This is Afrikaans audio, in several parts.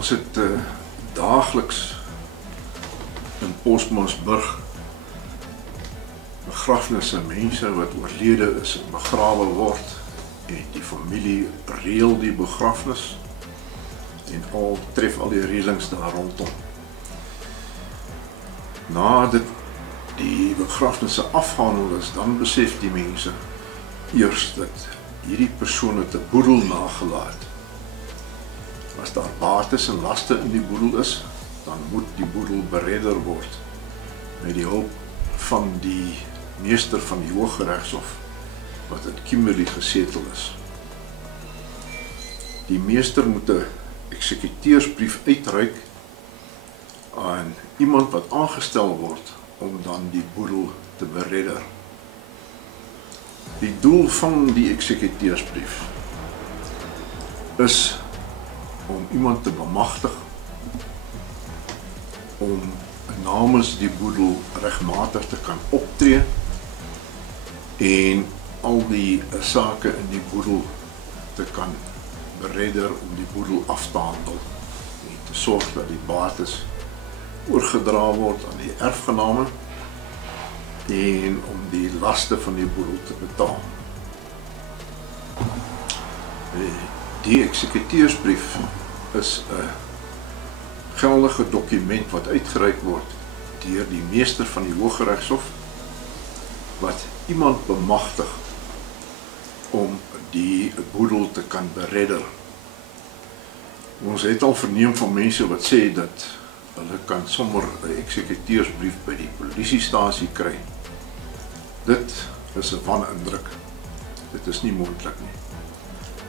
Ons het daagliks in Postmasburg begrafnisse, mense wat oorlede is en begrawe word, en die familie reël die begrafnis en tref al die reëlings daar rondom. Na dit die begrafnisse afgehandel is, dan besef die mense eers dat hierdie persoon het 'n boedel nagelaat. As daar bates en laste in die boedel is, dan moet die boedel beredder word met die hulp van die meester van die Hooggeregshof wat in Kimberley gesetel is. Die meester moet 'n eksekuteursbrief uitreik aan iemand wat aangestel word om dan die boedel te beredder. Die doel van die eksekuteursbrief is om iemand te bemagtig om namens die boedel regmatig te kan optree en al die sake in die boedel te kan beredder om die boedel af te handel en te sorg dat die bates oorgedra word aan die erfgename en om die laste van die boedel te betaal. Die eksekuteursbrief is 'n geldige dokument wat uitgereik word deur die meester van die Hooggeregshof wat iemand bemagtig om die boedel te kan beredder. Ons het al verneem van mense wat sê dat hulle kan sommer 'n eksekuteursbrief by die polisiestasie kry. Dit is 'n wanindruk. Dit is nie moontlik nie.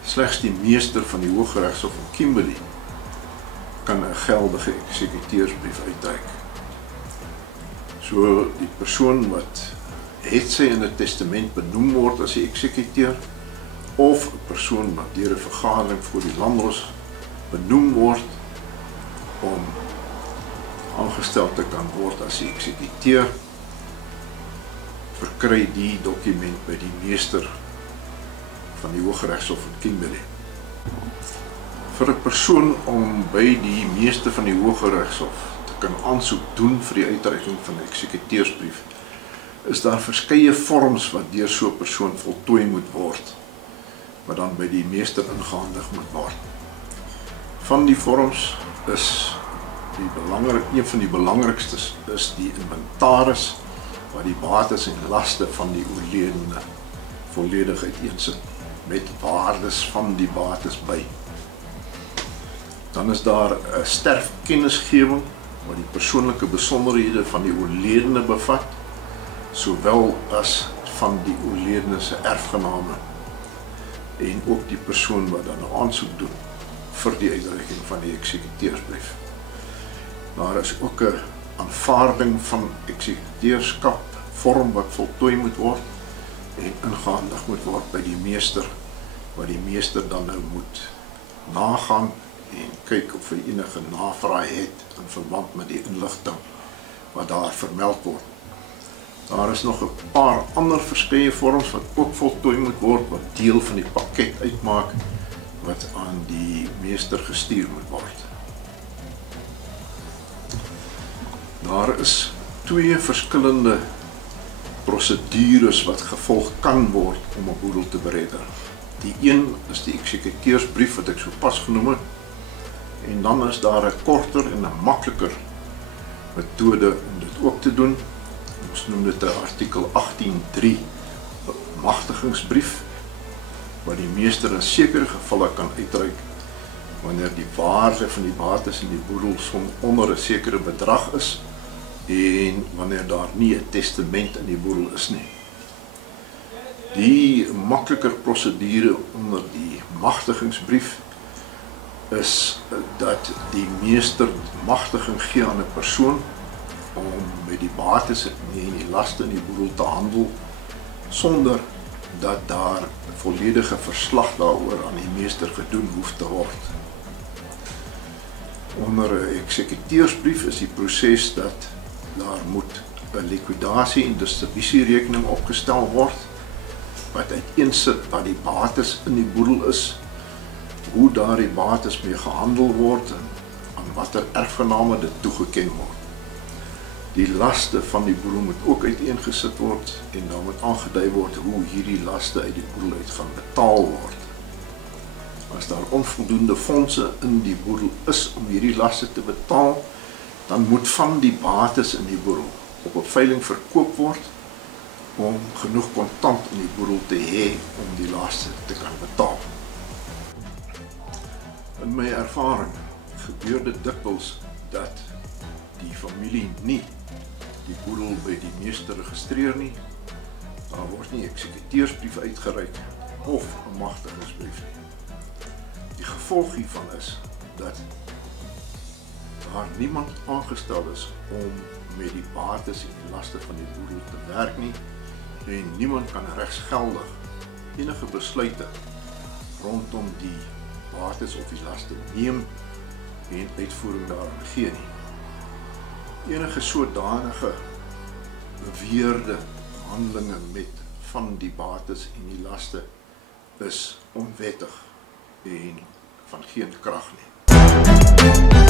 Slegs die meester van die Hooggeregshof in Kimberley kan 'n geldige eksekuteursbrief uitreik. So die persoon wat hetsy in 'n testament benoem word as die eksekuteur of 'n persoon wat deur 'n vergadering voor die landdros benoem word om aangestel te kan word as die eksekuteur, verkry die dokument by die meester van die Hooggeregshof in Kimberley. Vir 'n persoon om by die meester van die Hooggeregshof te kan aansoek doen vir die uitreiking van 'n eksekuteursbrief, is daar verskeie vorms wat deur so 'n persoon voltooi moet word, wat dan by die meester ingehandig moet word. Van die vorms is een van die belangrikstes is die inventaris, wat die bates en laste van die oorledene volledig uiteensit, met waardes van die bates by. Dan is daar 'n sterfkennisgewing wat die persoonlike besonderhede van die oorledene bevat, sowel as van die oorledene se erfgename en ook die persoon wat dan 'n aansoek doen vir die uitreiking van die eksekuteursbrief. Daar is ook 'n aanvaarding van eksekuteurskap vorm wat voltooi moet word en ingehandig moet word by die meester, wat die meester dan nou moet nagaan en kyk of hy enige navraag het in verband met die inligting wat daar vermeld word. Daar is nog 'n paar ander verskeie vorms wat ook voltooi moet word, wat deel van die pakket uitmaak wat aan die meester gestuur moet word. Daar is 2 verskillende prosedures wat gevolg kan word om 'n boedel te beredder. Die een is die eksekuteursbrief wat ek sopas genoem het, en dan is daar 'n korter en 'n makliker metode om dit ook te doen. Ons noem dit 'n artikel 18.3 bemagtigingsbrief, wat die meester in sekere gevalle kan uitreik wanneer die waarde van die bates in die boedel onder 'n sekere bedrag is en wanneer daar nie 'n testament in die boedel is nie. Die makliker prosedure onder die magtigingsbrief is dat die meester magtiging gee aan 'n persoon om met die bates en die laste in die boedel te handel sonder dat daar 'n volledige verslag daaroor aan die meester gedoen hoef te word. Onder 'n eksekuteursbrief is die proses dat daar moet 'n likwidasie en distribusierekening opgestel word wat uiteensit wat die bates in die boedel is, hoe daardie bates mee gehandel word en aan watter erfgename dit toegeken word. Die laste van die boedel moet ook uiteengesit word en dan moet aangedui word hoe hierdie laste uit die boedel uit gaan betaal word. As daar onvoldoende fondse in die boedel is om hierdie laste te betaal, dan moet van die bates in die boedel op 'n veiling verkoop word om genoeg kontant in die boedel te hê om die laste te kan betaal. In my ervaring gebeur dit dikwels dat die familie nie die boedel by die meester registreer nie, daar word nie 'n eksekuteursbrief uitgereik of 'n magtigingsbrief nie. Die gevolg hiervan is dat daar niemand aangestel is om met die bates en die laste van die boedel te werk nie en niemand kan regsgeldig enige besluite rondom die bates of die laste neem en uitvoering daaraan gee nie. Enige sodanige beweerde handelinge met van die bates en die laste is onwettig en van geen krag nie.